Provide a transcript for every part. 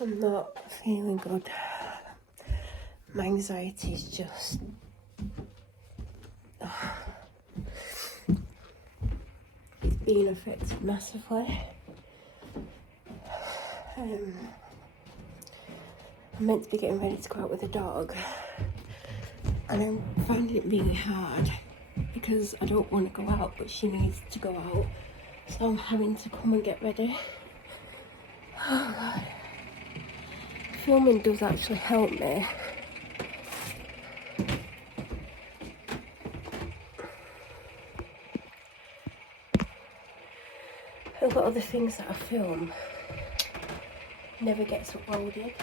I'm not feeling good. My anxiety is just... it's being affected massively. I'm meant to be getting ready to go out with the dog, and I'm finding it really hard because I don't want to go out, but she needs to go out, so I'm having to come and get ready. Oh God. Filming does actually help me. A lot of the things that I film never gets uploaded.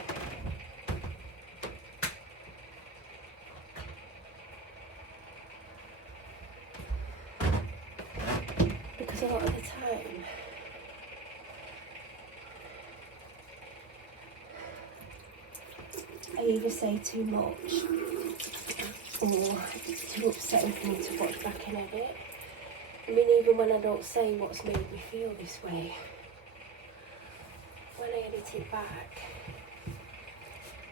Because a lot of the time I either say too much or it's too upsetting for me to watch back and edit. I mean, even when I don't say what's made me feel this way, when I edit it back,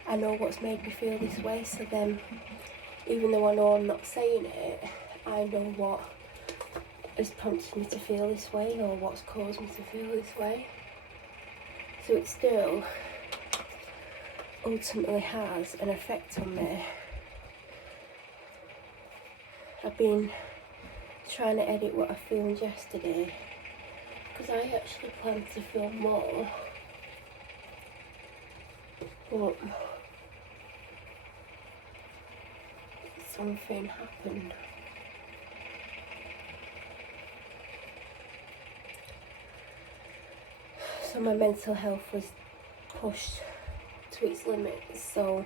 I know what's made me feel this way, so then even though I know I'm not saying it, I know what has prompted me to feel this way or what's caused me to feel this way. So it still ultimately has an effect on me. I've been trying to edit what I filmed yesterday because I actually planned to film more, but something happened. So my mental health was pushed to its limits, so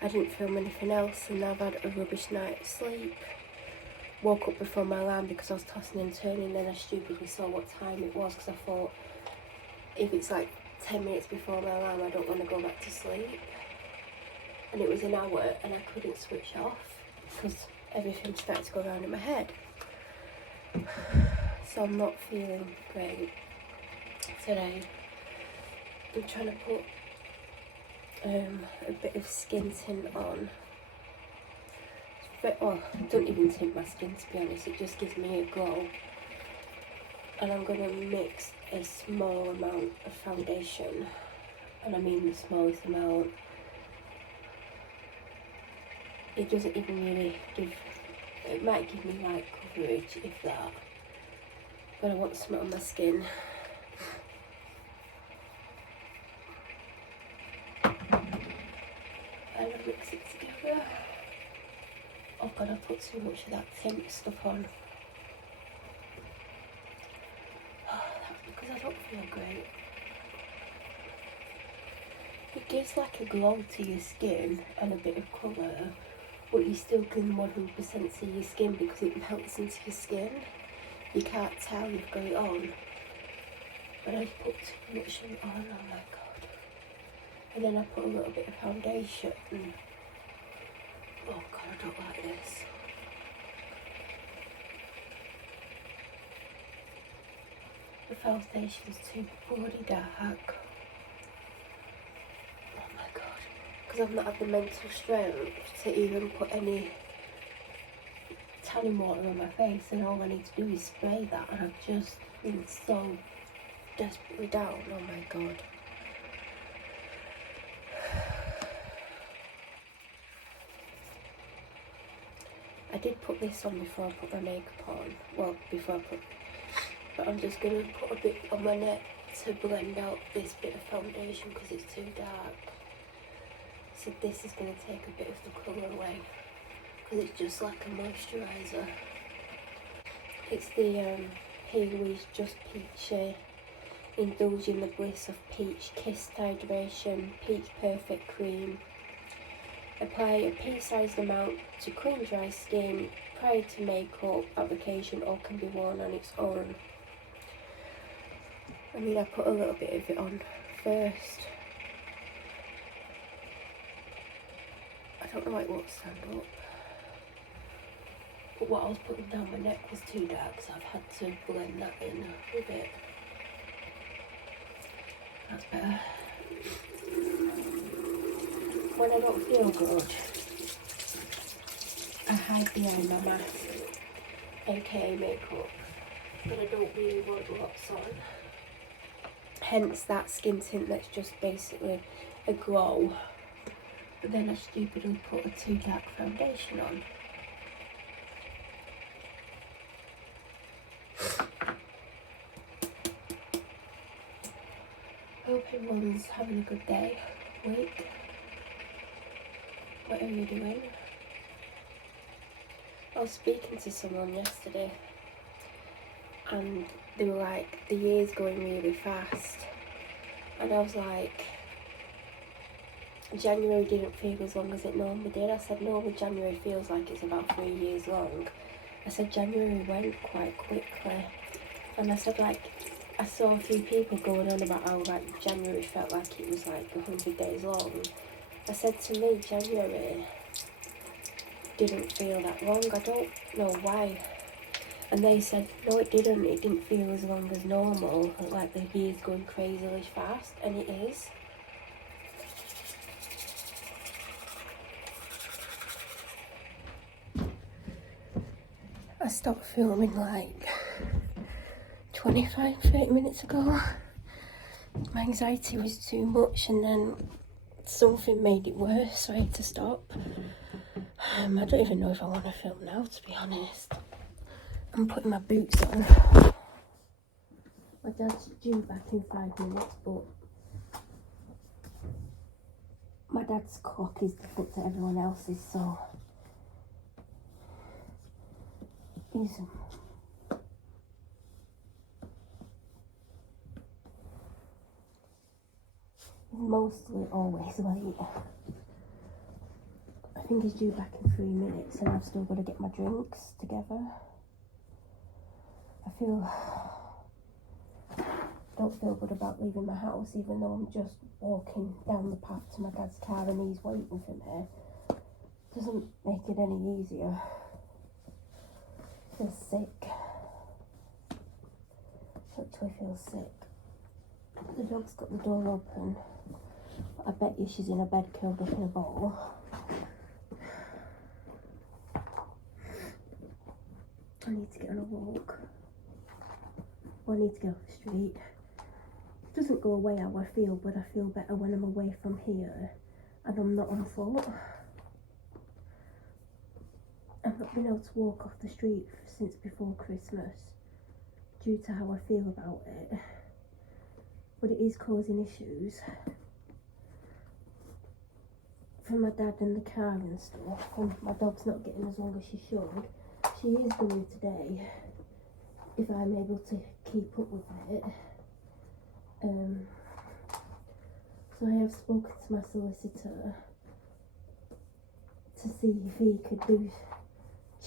I didn't film anything else, and I've had a rubbish night's sleep. Woke up before my alarm because I was tossing and turning, then I stupidly saw what time it was because I thought if it's like 10 minutes before my alarm I don't want to go back to sleep, and it was an hour and I couldn't switch off because everything started to go around in my head. So I'm not feeling great today. I'm trying to put a bit of skin tint on. Well, I don't even tint my skin, to be honest, it just gives me a glow. And I'm going to mix a small amount of foundation, and I mean the smallest amount. It doesn't even really give, it might give me light coverage if that, but I want some on my skin. And I mix it together. Oh God, I put too much of that tint stuff on. Oh, that's because I don't feel great. It gives like a glow to your skin and a bit of colour, but you still can 100% see your skin because it melts into your skin. You can't tell you've got it on. But I put too much of it on, oh my God. And then I put a little bit of foundation. Oh God, I don't like this. The foundation's too bloody dark. Oh my God. Because I've not had the mental strength to even put any tanning water on my face, and all I need to do is spray that, and I've just been so desperately down. Oh my God. I did put this on before I put my makeup on. Well, before I put... But I'm just going to put a bit on my neck to blend out this bit of foundation because it's too dark. So this is going to take a bit of the colour away because it's just like a moisturiser. It's the Hayley's Just Peachy, Indulge in the Bliss of Peach Kissed Hydration Peach Perfect Cream. Apply a pea-sized amount to clean dry skin prior to makeup application, or can be worn on its own. I mean, I put a little bit of it on first. I don't know why it won't stand up. But what I was putting down my neck was too dark, so I've had to blend that in a bit. That's better. when I don't feel good, I hide behind my mask, aka makeup, but I don't really want lots on. Hence that skin tint that's just basically a glow. But then I stupidly put a too dark foundation on. Hope everyone's having a good day, week, whatever you're doing. I was speaking to someone yesterday and they were like, the year's going really fast. And I was like, January didn't feel as long as it normally did. I said, normally January feels like it's about 3 years long. I said, January went quite quickly. And I said, like, I saw a few people going on about how like January felt like it was like 100 days long. I said, to me, January didn't feel that long. I don't know why. And they said, no, it didn't feel as long as normal, like the year's going crazily fast, and it is. I stopped filming like 25-30 minutes ago. My anxiety was too much and then something made it worse, so I had to stop. I don't even know if I want to film now, to be honest. I'm putting my boots on. My dad's due back in 5 minutes, but my dad's clock is different to everyone else's, so he's mostly always late. I think he's due back in 3 minutes and I've still got to get my drinks together. Don't feel good about leaving my house, even though I'm just walking down the path to my dad's car and he's waiting for me. Doesn't make it any easier. I feel sick. Literally feel sick. The dog's got the door open. I bet you she's in a bed curled up in a ball. I need to get on a walk. Or I need to get off the street. It doesn't go away how I feel, but I feel better when I'm away from here and I'm not on foot. I've not been able to walk off the street since before Christmas due to how I feel about it. But it is causing issues for my dad and the car and stuff. And my dog's not getting as long as she should. She is going today if I'm able to keep up with it. So I have spoken to my solicitor to see if he could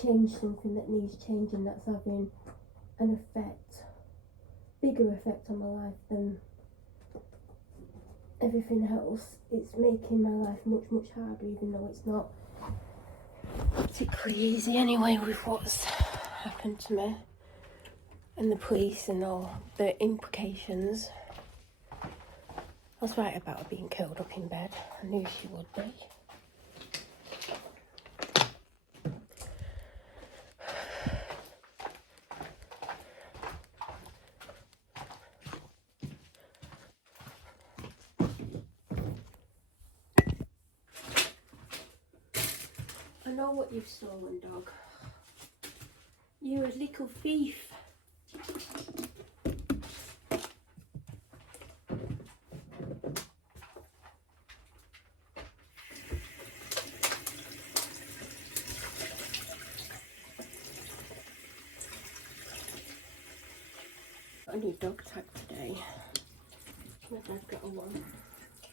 change something that needs changing that's having an effect, bigger effect on my life than everything else. It's making my life much, much harder, even though it's not particularly easy anyway with what's happened to me and the police and all the implications. I was right about her being curled up in bed. I knew she would be. I know what you've stolen, dog. You're a little thief. I need dog tag today. My dad got a one.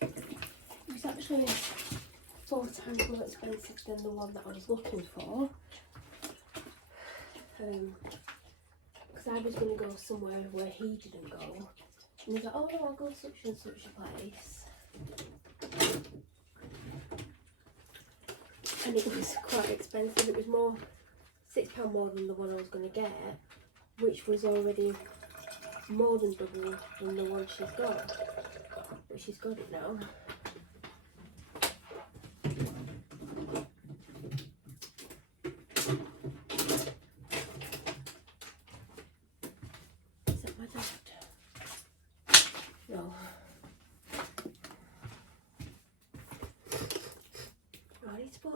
It was actually 4 times more expensive than the one that I was looking for. Because I was going to go somewhere where he didn't go. And he's like, oh no, I'll go such and such a place. And it was quite expensive. It was more, £6 more than the one I was going to get, which was already more than double than the one she's got. But she's got it now.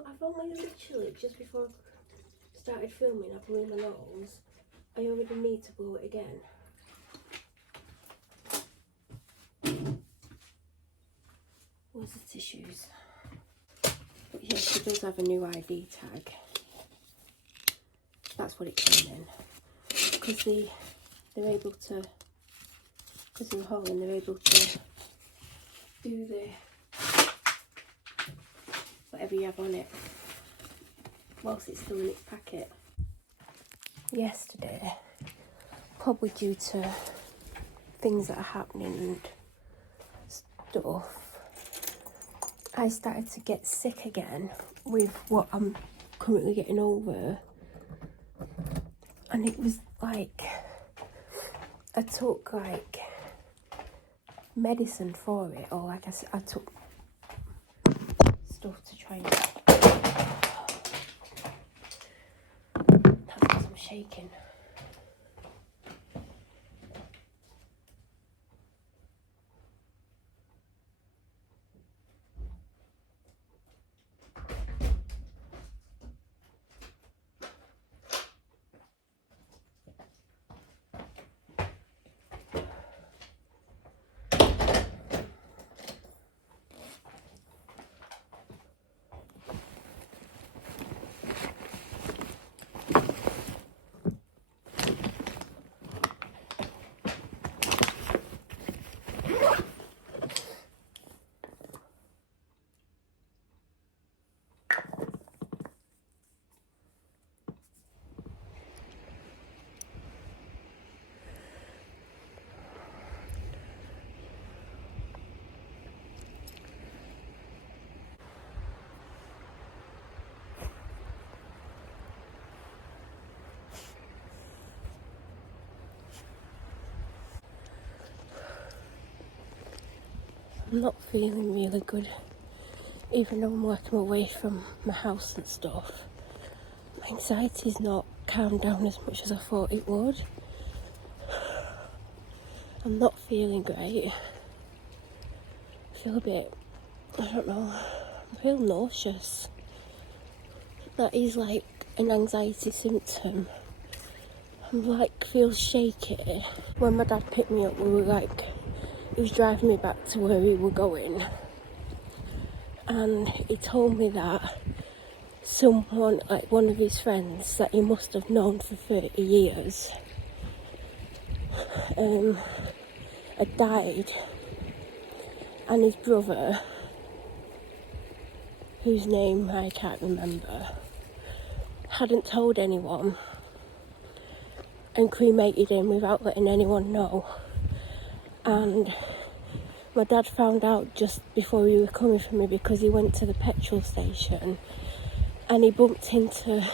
I've only literally, just before I started filming, I blew my nose. I already need to blow it again. Where's the tissues? But yeah, she does have a new ID tag. That's what it came in. Because they're able to, because of the hole, and they're able to do the whatever you have on it whilst it's still in its packet. Yesterday, probably due to things that are happening and stuff, I started to get sick again with what I'm currently getting over, and it was like I took like medicine for it, or like I took stuff to try and that's because I'm shaking. I'm not feeling really good, even though I'm working away from my house and stuff. My anxiety's not calmed down as much as I thought it would. I'm not feeling great. I feel a bit, I don't know, I feel nauseous. That is like an anxiety symptom. I'm like, feel shaky. When my dad picked me up, he was driving me back to where we were going, and he told me that someone, like one of his friends that he must have known for 30 years, had died, and his brother, whose name I can't remember, hadn't told anyone and cremated him without letting anyone know. And my dad found out just before he was coming for me, because he went to the petrol station and he bumped into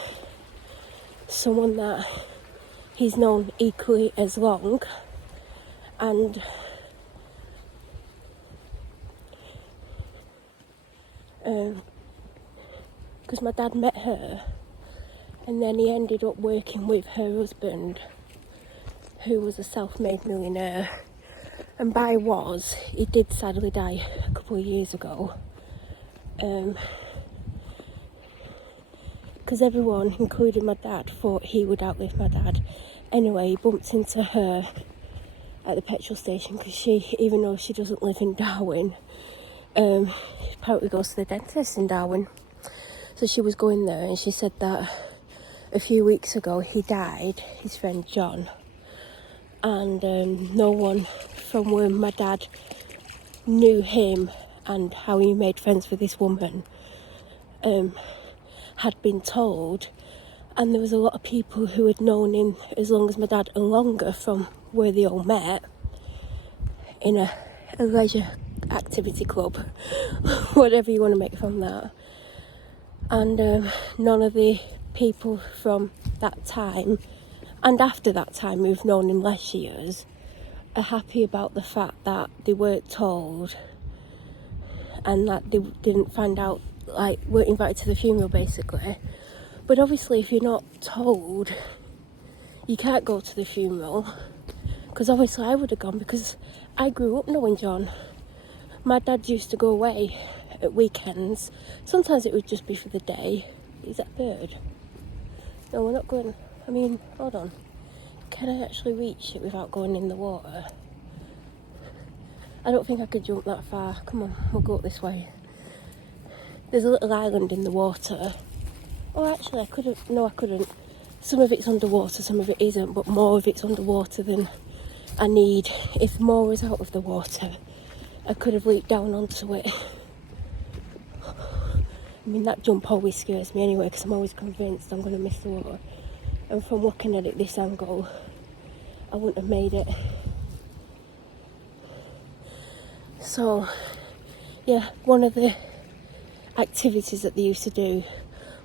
someone that he's known equally as long, and because my dad met her, and then he ended up working with her husband, who was a self-made millionaire. And he did sadly die a couple of years ago. Because everyone, including my dad, thought he would outlive my dad. Anyway, he bumped into her at the petrol station, because she, even though she doesn't live in Darwin, apparently goes to the dentist in Darwin. So she was going there, and she said that a few weeks ago he died, his friend John. And no one from where my dad knew him and how he made friends with this woman had been told. And there was a lot of people who had known him as long as my dad and longer from where they all met in a leisure activity club, whatever you want to make from that. And none of the people from that time and after that time who've known him less years are happy about the fact that they weren't told, and that they didn't find out, like, weren't invited to the funeral basically. But obviously if you're not told, you can't go to the funeral, because obviously I would have gone, because I grew up knowing John. My dad used to go away at weekends. Sometimes it would just be for the day. Is that a bird? No, we're not going. I mean, hold on. Can I actually reach it without going in the water? I don't think I could jump that far. Come on, we'll go up this way. There's a little island in the water. Oh, actually, I couldn't. No, I couldn't. Some of it's underwater, some of it isn't, but more of it's underwater than I need. If more was out of the water, I could have leaped down onto it. I mean, that jump always scares me anyway, because I'm always convinced I'm going to miss the water. And from looking at it this angle, I wouldn't have made it. So, yeah, one of the activities that they used to do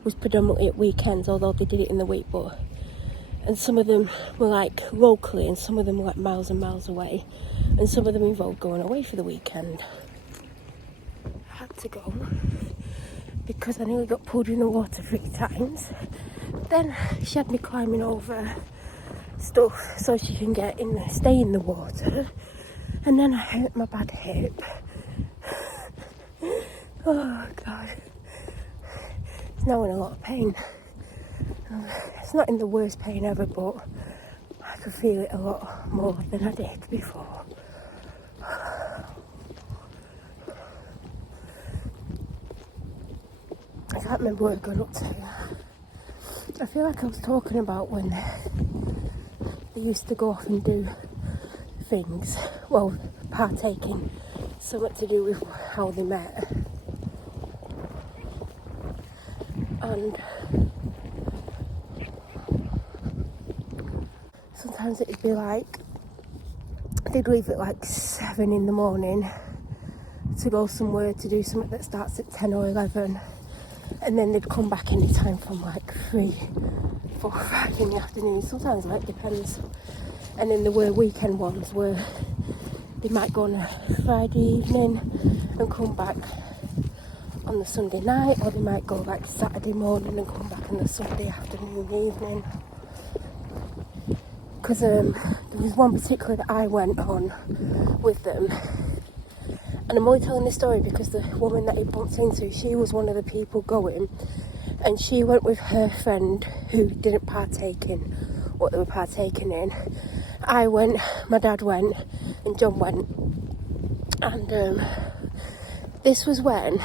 was predominantly at weekends, although they did it in the week, and some of them were like locally and some of them were like miles and miles away, and some of them involved going away for the weekend. I had to go because I nearly got pulled in the water 3 times. Then she had me climbing over stuff so she can get in there, stay in the water, and then I hurt my bad hip. Oh God, it's now in a lot of pain. It's not in the worst pain ever, but I could feel it a lot more than I did before. I can't remember where I got up to. I feel like I was talking about when they used to go off and do things, well, partaking, something to do with how they met. And sometimes it'd be like, they'd leave at like 7 in the morning to go somewhere to do something that starts at 10 or 11. And then they'd come back any time from like 3, 4, 5 in the afternoon. Sometimes, like, depends. And then there were weekend ones where they might go on a Friday evening and come back on the Sunday night, or they might go like Saturday morning and come back on the Sunday afternoon, evening. Because there was one particular that I went on with them. And I'm only telling this story because the woman that he bumped into, she was one of the people going, and she went with her friend who didn't partake in what they were partaking in. I went, my dad went, and John went. And this was when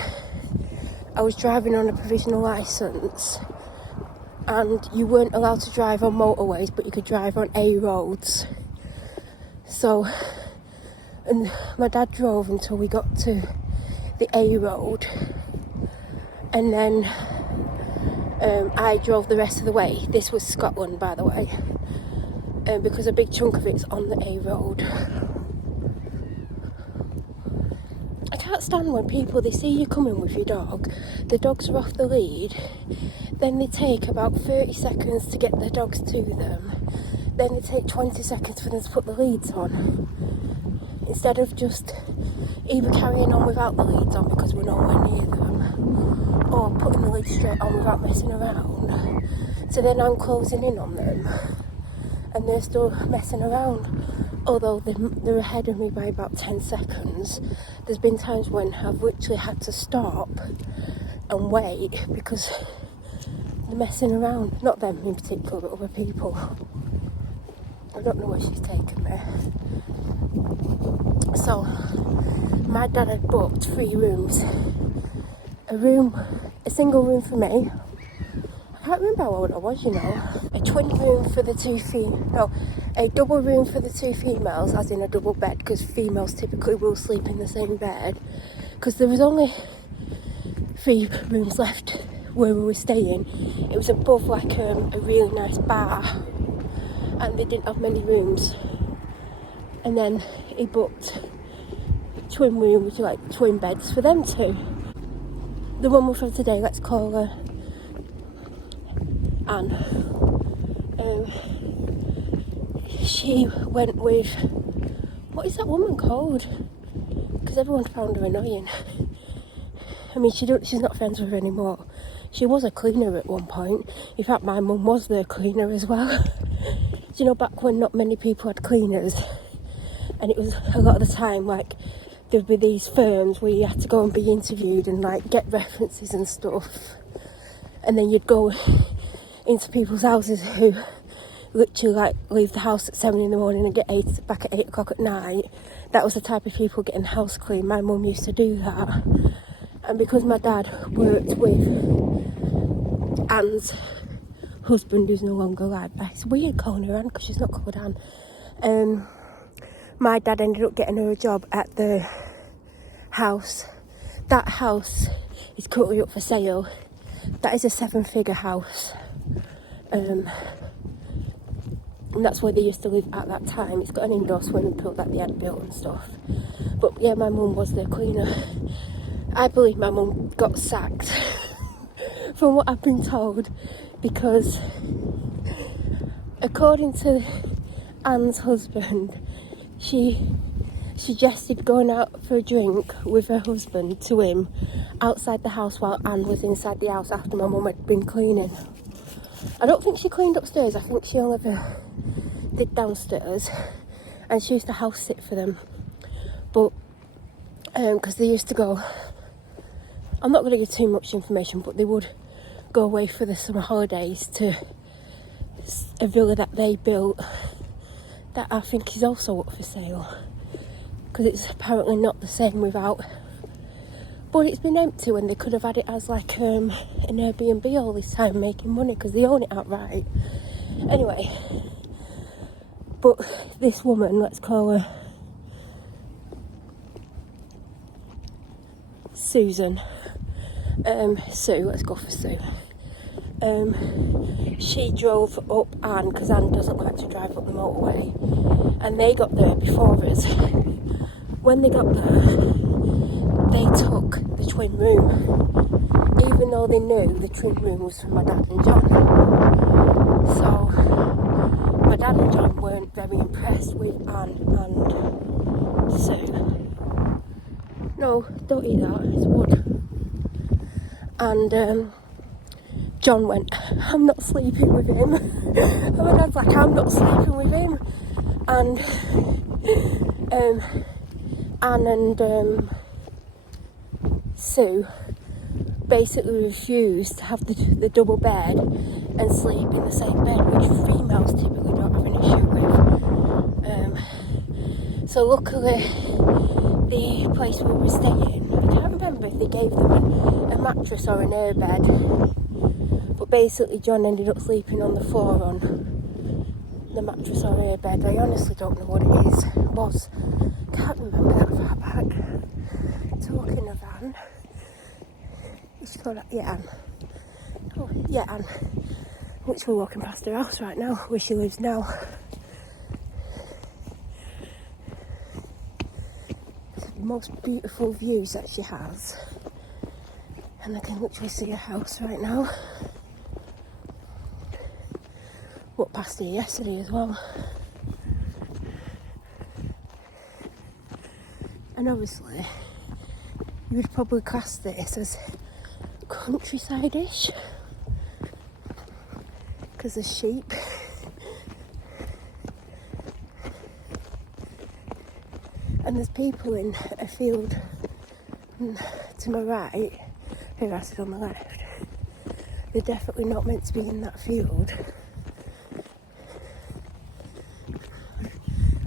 I was driving on a provisional licence, and you weren't allowed to drive on motorways, but you could drive on A roads. So, and my dad drove until we got to the A road, and then I drove the rest of the way. This was Scotland, by the way, because a big chunk of it's on the A road. I can't stand when people, they see you coming with your dog, the dogs are off the lead, then they take about 30 seconds to get the dogs to them, then they take 20 seconds for them to put the leads on, instead of just either carrying on without the leads on because we're nowhere near them, or putting the leads straight on without messing around. So then I'm closing in on them and they're still messing around. Although they're ahead of me by about 10 seconds, there's been times when I've literally had to stop and wait because they're messing around. Not them in particular, but other people. I don't know where she's taken me. So, my dad had booked 3 rooms. A single room for me. I can't remember how old I was, you know. A twin room for the 2 a double room for the 2 females, as in a double bed, because females typically will sleep in the same bed. Because there was only 3 rooms left where we were staying. It was above like a really nice bar, and they didn't have many rooms. And then he booked a twin room, which are like twin beds for them 2. The one we're from today, let's call her Anne. She went with, what is that woman called? Because everyone found her annoying. I mean, she's not friends with her anymore. She was a cleaner at one point. In fact, my mum was their cleaner as well. Do you know, back when not many people had cleaners, and it was a lot of the time like there'd be these firms where you had to go and be interviewed and like get references and stuff, and then you'd go into people's houses who literally like leave the house at 7 in the morning and get back at 8 o'clock at night. That was the type of people getting the house clean. My mum used to do that, and because my dad worked with Anne's husband, who's no longer alive, it's weird calling her Anne because she's not called Anne. My dad ended up getting her a job at the house. That house is currently up for sale. That is a 7-figure house. And that's where they used to live at that time. It's got an indoor swimming pool that they had built and stuff. But yeah, my mum was the cleaner. I believe my mum got sacked from what I've been told, because according to Anne's husband, she suggested going out for a drink with her husband to him outside the house while Anne was inside the house after my mum had been cleaning. I don't think she cleaned upstairs. I think she only ever did downstairs, and she used to house sit for them. But because they used to go, I'm not going to give too much information, but they would go away for the summer holidays to a villa that they built that I think is also up for sale, because it's apparently not the same without, but it's been empty when they could have had it as like an Airbnb all this time, making money because they own it outright. Anyway, but this woman, let's call her Susan, Sue, let's go for Sue. She drove up Anne, because Anne doesn't like to drive up the motorway, and they got there before us. When they got there, they took the twin room, even though they knew the twin room was for my dad and John. So my dad and John weren't very impressed with Anne and Sue. No, don't eat that, it's wood. And John went, I'm not sleeping with him. And my dad's like, I'm not sleeping with him. And Anne and Sue basically refused to have the double bed and sleep in the same bed, which females typically don't have an issue with. So luckily, the place we were staying, I can't remember if they gave them a mattress or an airbed, but basically John ended up sleeping on the floor on the mattress or airbed. I honestly don't know what it was. Can't remember that far back. Talking of Anne, it's called, yeah, Anne. Oh, yeah, Anne. Which we're walking past her house right now, where she lives now. The most beautiful views that she has, and I can literally see her house right now. Walked past her yesterday as well. And obviously, you would probably class this as countryside-ish, because there's sheep. And there's people in a field to my right, who I said on the left. They're definitely not meant to be in that field.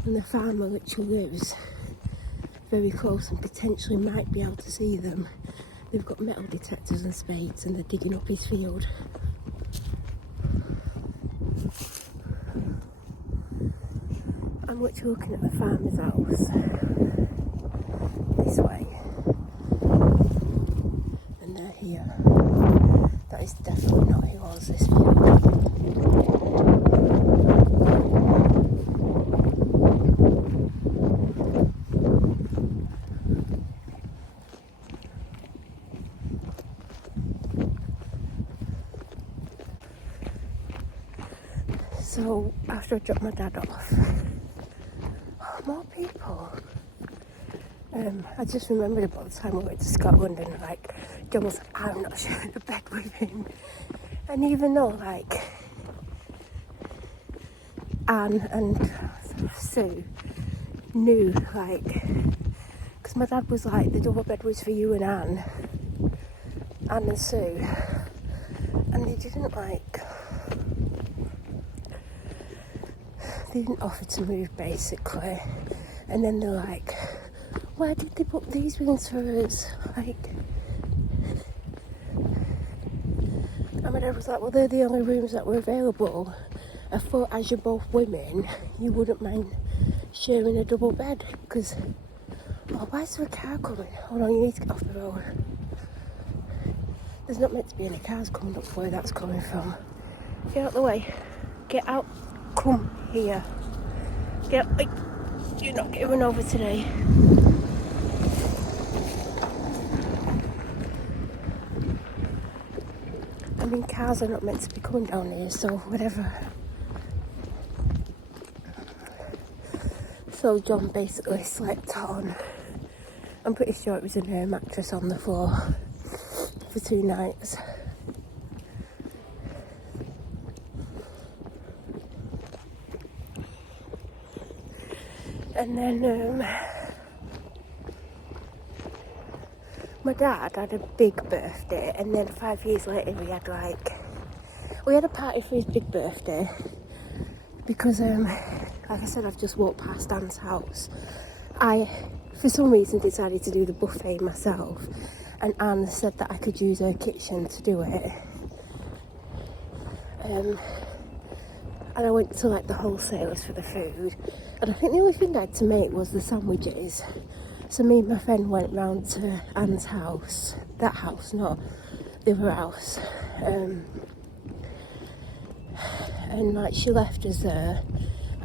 And the farmer literally lives very close and potentially might be able to see them. They've got metal detectors and spades, and they're digging up his field. I'm literally looking at the farmer's house this way, and they're here. That is definitely not who owns this field. So after I dropped my dad off, more people. I just remembered about the time we went to Scotland, and like John was like, I'm not sharing a bed with him. And even though like Anne and Sue knew, like, because because my dad was like, the double bed was for you and Anne and Sue, and they didn't offer to move basically. And then they're like, why did they book these rooms for us? And my dad was like, well, they're the only rooms that were available. I thought as you're both women, you wouldn't mind sharing a double bed, because, oh, why is there a car coming? Hold on, you need to get off the road. There's not meant to be any cars coming up where that's coming from. Get out of the way. Get out. Come here. Get out. You're not getting run over today. I mean, cars are not meant to be coming down here, so whatever. So John basically slept on, I'm pretty sure it was an air mattress on the floor for 2 nights. And then my dad had a big birthday, and then 5 years later we had a party for his big birthday, because like I said, I've just walked past Anne's house. I, for some reason, decided to do the buffet myself, and Anne said that I could use her kitchen to do it. And I went to the wholesalers for the food, and I think the only thing I had to make was the sandwiches. So me and my friend went round to Anne's house, that house, not the other house, and she left us there,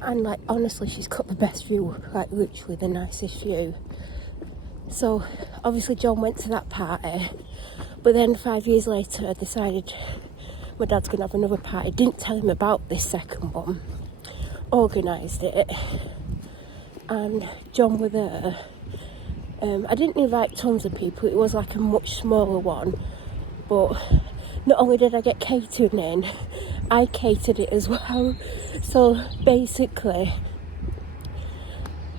and honestly she's got the best view, literally the nicest view. So obviously John went to that party, but then 5 years later I decided my dad's gonna have another party. Didn't tell him about this second one, organised it, and John were there. I didn't invite tons of people, it was a much smaller one, but not only did I get catering in, I catered it as well. So basically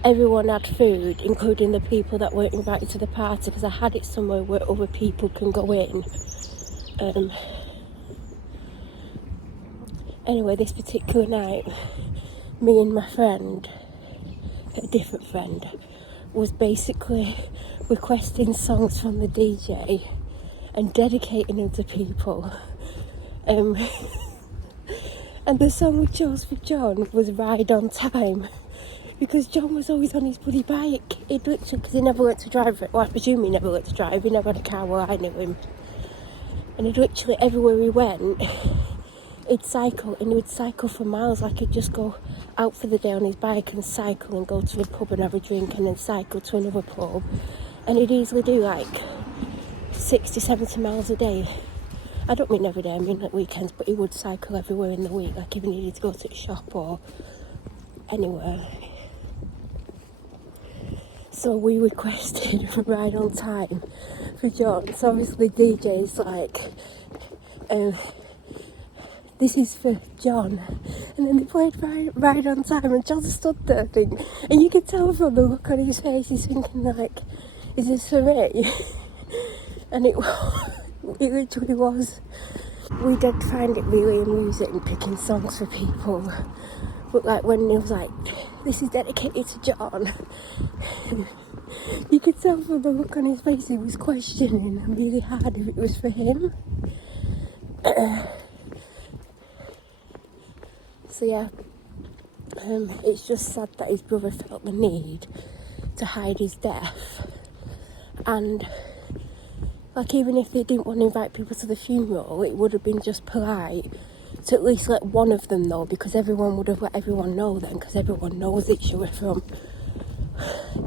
everyone had food, including the people that weren't invited to the party, because I had it somewhere where other people can go in. Anyway, this particular night, me and my friend, a different friend, was basically requesting songs from the DJ and dedicating them to people. And the song we chose for John was Ride on Time, because John was always on his bloody bike. He'd literally, because he never learnt to drive, well, I presume he never learnt to drive, he never had a car where I knew him. And he'd literally, everywhere he went, he'd cycle, and he would cycle for miles. He'd just go out for the day on his bike and cycle and go to the pub and have a drink and then cycle to another pub. And he'd easily do 60, 70 miles a day. I don't mean every day, I mean at weekends, but he would cycle everywhere in the week, if he needed to go to the shop or anywhere. So we requested a Ride on Time for John. So obviously DJ's this is for John, and then they played Ride on Time, and John stood there, and you could tell from the look on his face, he's thinking is this for me? And it literally was. We did find it really amusing picking songs for people, but when he was this is dedicated to John, you could tell from the look on his face he was questioning really hard if it was for him. So yeah, it's just sad that his brother felt the need to hide his death, and even if they didn't want to invite people to the funeral, it would have been just polite to at least let one of them know, because everyone would have let everyone know then, because everyone knows each other from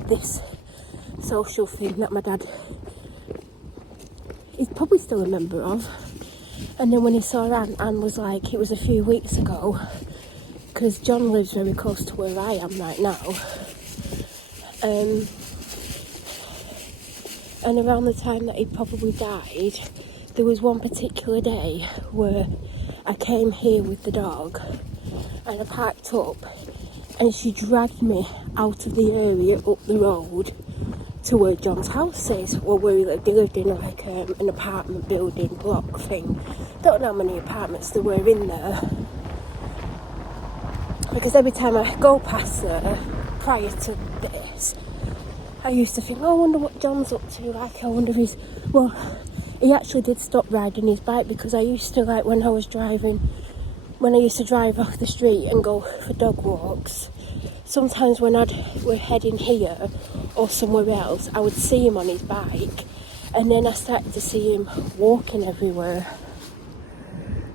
this social thing that my dad is probably still a member of. And then when he saw Anne was it was a few weeks ago, because John lives very close to where I am right now, and around the time that he probably died, there was one particular day where I came here with the dog and I parked up, and she dragged me out of the area up the road to where John's house is. Well, they lived in like an apartment building block thing. Don't know how many apartments there were in there, because every time I go past there prior to this, I used to think, oh, I wonder what John's up to. Like, I wonder if he's... Well, he actually did stop riding his bike, because I used to, like, when I used to drive off the street and go for dog walks, sometimes when we're heading here or somewhere else, I would see him on his bike, and then I started to see him walking everywhere.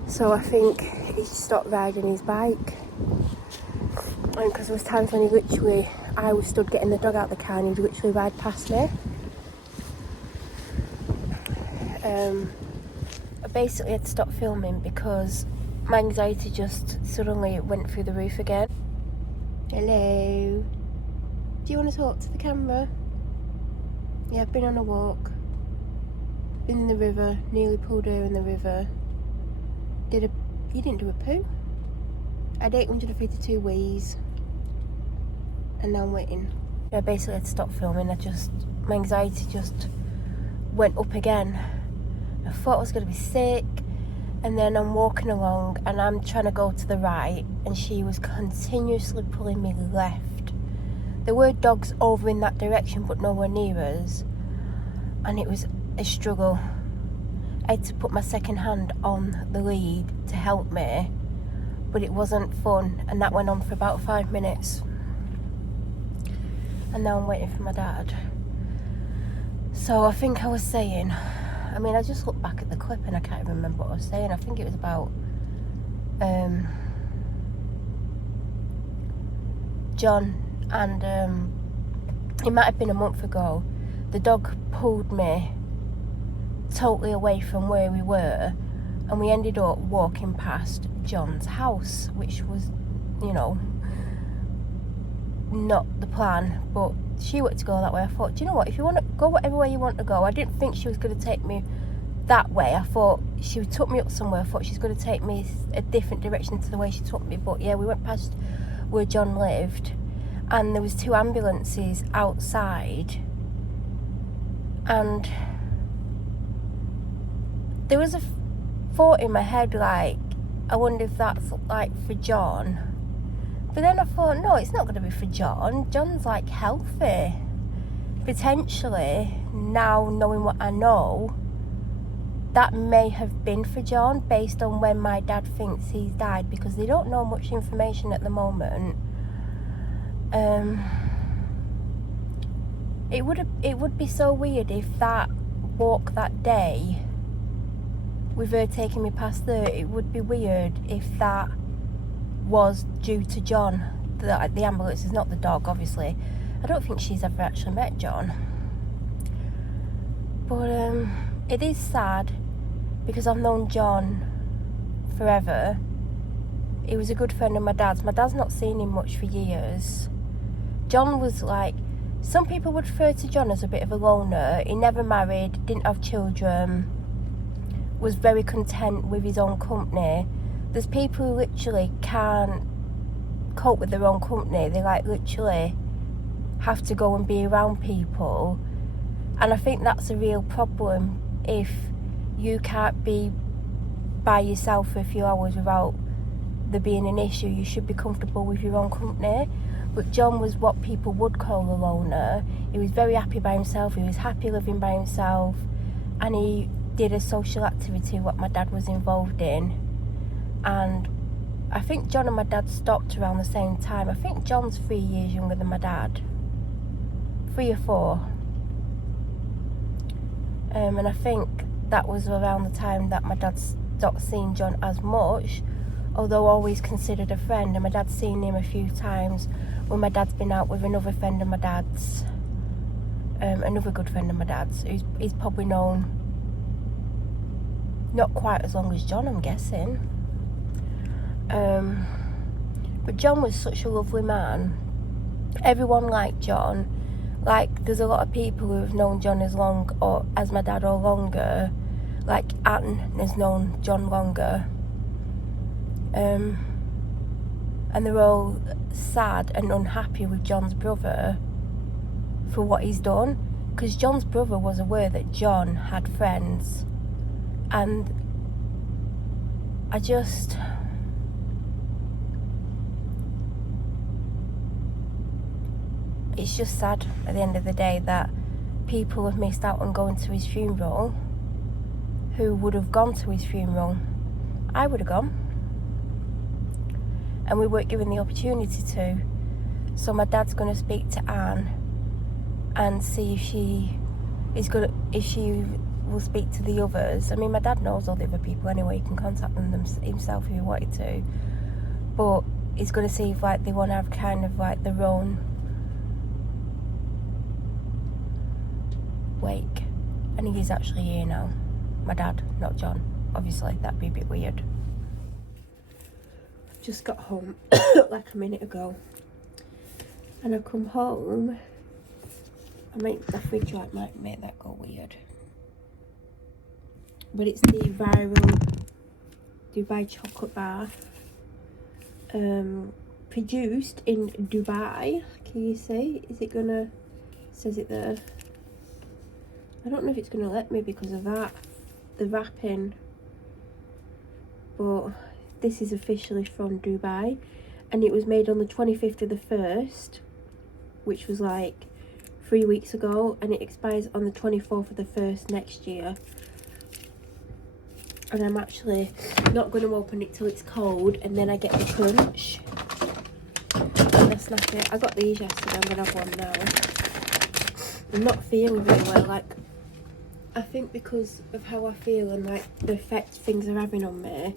So I think he stopped riding his bike. And because there was times when I was stood getting the dog out of the car and he'd literally ride past me. I basically had to stop filming because my anxiety just suddenly went through the roof again. Hello. Do you want to talk to the camera? Yeah, I've been on a walk. Been in the river, nearly pulled her in the river. You didn't do a poo? I had 852 wheeze. And now I'm waiting. I basically had to stop filming. My anxiety just went up again. I thought I was going to be sick, and then I'm walking along and I'm trying to go to the right, and she was continuously pulling me left. There were dogs over in that direction, but nowhere near us, and it was a struggle. I had to put my second hand on the lead to help me, but it wasn't fun, and that went on for about 5 minutes. And now I'm waiting for my dad. So I think I was saying, I just looked back at the clip and I can't even remember what I was saying. I think it was about John, and it might have been a month ago. The dog pulled me totally away from where we were, and we ended up walking past John's house, which was, not the plan, but she wanted to go that way. I thought, do you know what, if you want to go whatever way you want to go. I didn't think she was going to take me that way. I thought she took me up somewhere. I thought she's going to take me a different direction to the way she took me. But yeah, we went past where John lived, and there was 2 ambulances outside, and there was a thought in my head, like, I wonder if that's like for John. But then I thought, no, it's not going to be for John. John's like healthy. Potentially, now knowing what I know, that may have been for John based on when my dad thinks he's died, because they don't know much information at the moment. It would be so weird if that walk that day, with her taking me past there, it would be weird if that was due to John. The ambulance is not the dog, obviously. I don't think she's ever actually met John. But it is sad, because I've known John forever. He was a good friend of my dad's. My dad's not seen him much for years. John was like, some people would refer to John as a bit of a loner. He never married, didn't have children, was very content with his own company. There's people who literally can't cope with their own company. They literally have to go and be around people, and I think that's a real problem. If you can't be by yourself for a few hours without there being an issue, you should be comfortable with your own company. But John was what people would call a loner. He was very happy by himself. He was happy living by himself, and he did a social activity what my dad was involved in. And I think John and my dad stopped around the same time. I think John's 3 years younger than my dad. 3 or 4. And I think that was around the time that my dad stopped seeing John as much, although always considered a friend. And my dad's seen him a few times when my dad's been out with another friend of my dad's, another good friend of my dad's, he's probably known not quite as long as John, I'm guessing. But John was such a lovely man. Everyone liked John. Like, there's a lot of people who have known John as long or as my dad or longer. Like Anne has known John longer. And they're all sad and unhappy with John's brother for what he's done. because John's brother was aware that John had friends, and it's just sad at the end of the day that people have missed out on going to his funeral who would have gone to his funeral. I would have gone, and we weren't given the opportunity to. So my dad's going to speak to Anne and see if she will speak to the others. I mean, my dad knows all the other people anyway. He can contact them himself if he wanted to. But he's going to see if like they want to have kind of like their own wake. And he is actually here now. My dad, not John. Obviously, that'd be a bit weird. I've just got home like a minute ago. And I come home. The fridge light might make that go weird. But it's the viral Dubai chocolate bar. Produced in Dubai. Can you see? Says it there. I don't know if it's gonna let me because of that. The wrapping. But this is officially from Dubai. And it was made on the 25th of the 1st. Which was like 3 weeks ago, and it expires on the 24th of the 1st next year. And I'm actually not going to open it till it's cold, and then I get the crunch and I snap it. I got these yesterday, I'm going to have one now. I'm not feeling very well, like I think because of how I feel and like the effect things are having on me,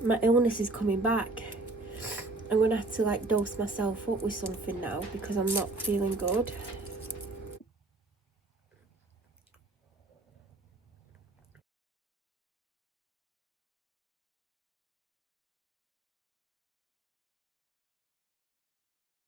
my illness is coming back. I'm going to have to like dose myself up with something now because I'm not feeling good.